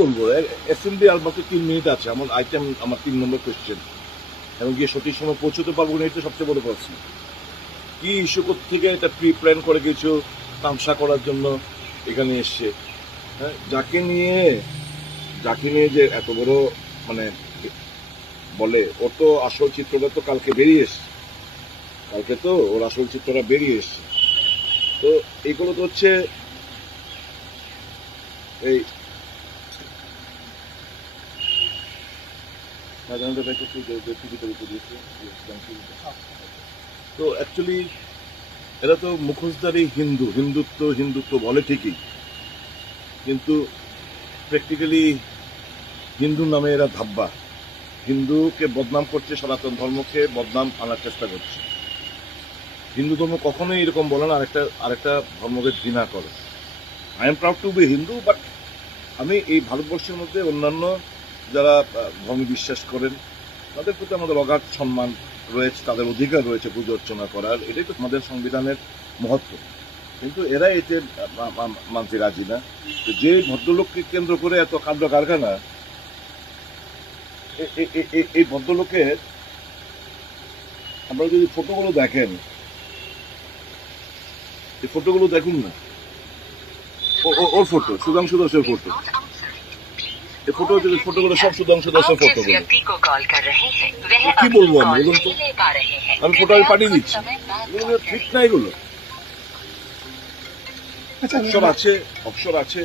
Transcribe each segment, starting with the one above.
বলবো, অ্যাসেম্বলি আর মাত্র 3 মিনিট আছে, আমার আইটেম আমার 3 নম্বর কোয়েশ্চেন, এবং গিয়ে সঠিক সময় পৌঁছতে পারবো না, এটা সবচেয়ে বড় প্রশ্ন। কি ইস্যু থেকে এটা প্রি প্ল্যান করে কিছু তামসা করার জন্য এখানে এসছে, হ্যাঁ, যাকে নিয়ে যে এত বড় মানে বলে, ও তো আসল চিত্রটা তো কালকে বেরিয়ে এসছে, কালকে তো ওর আসল চিত্রটা বেরিয়ে এসছে। তো এইগুলো তো হচ্ছে এই তো অ্যাকচুয়ালি এরা তো মুখোশধারী হিন্দুত্ব বলে ঠিকই, কিন্তু প্র্যাকটিক্যালি হিন্দু নামে এরা ধাব্বা, হিন্দুকে বদনাম করছে, সনাতন ধর্মকে বদনাম আনার চেষ্টা করছে। হিন্দু ধর্ম কখনোই এরকম বলে না আরেকটা ধর্মকে ঘৃণা করে। I am proud to be Hindu, but আমি এই ভারতবর্ষের মধ্যে অন্যান্য যারা ধর্মে বিশ্বাস করেন তাদের প্রতি আমাদের অগাধ সম্মান রয়েছে, তাদের অধিকার রয়েছে পুজো অর্চনা করার, এটাই তো আমাদের সংবিধানের মহত্ব। কিন্তু এরা এতে মানতে রাজি না। যে ভদ্রলোককে কেন্দ্র করে এত কাণ্ড কারখানা, এই ভদ্রলোকের আপনারা যদি ফটোগুলো দেখেন, এই ফটোগুলো দেখুন না, ওর ফটো, সুধাংশু দাসের ফটো, এই ফটোগুলো সব সুধাংশু দাসের ফটো। কি বলবো আমি, বলুন তো, আমি ফটো পাঠিয়ে দিচ্ছি, এগুলো ঠিক না, এগুলো অক্ষর আছে।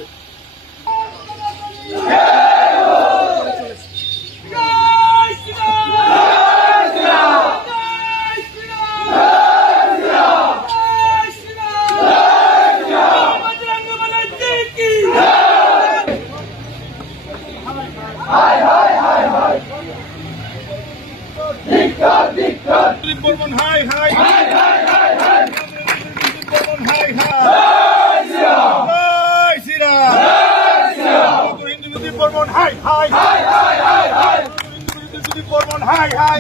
বর্মন হাই হাই বর্মন হাই হাই শ্রীরাম হিন্দু বর্মন হাই হাই হিন্দু বর্মন হাই হাই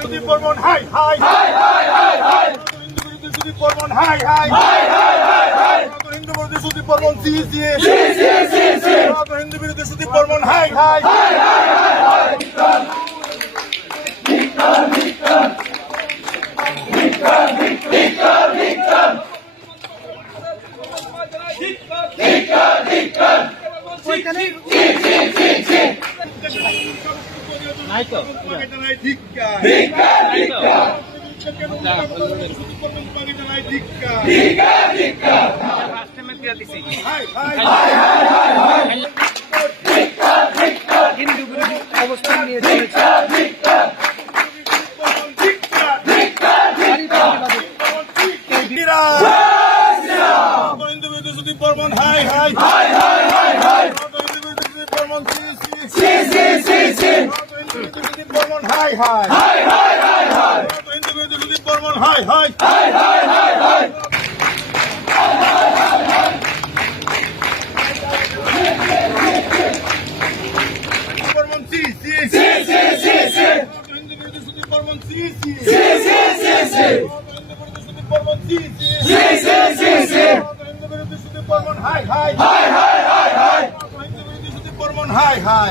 হিন্দু বর্মন হাই হাই হিন্দু বর্মন হাই হাই হিন্দু বিরোধী সুদীপ বর্মন সি হিন্দু বিরোধী সুদীপ বর্মন হাই হাই। হিন্দু বিরোধী অবস্থান নিয়ে চলেছে। বর্মন হাই হাই বর্মন বর্মন হাই হাই বর্মন হাই হাই বর্মন সি বর্মন সি বর্মন হাই হাই বর্মন হাই হাই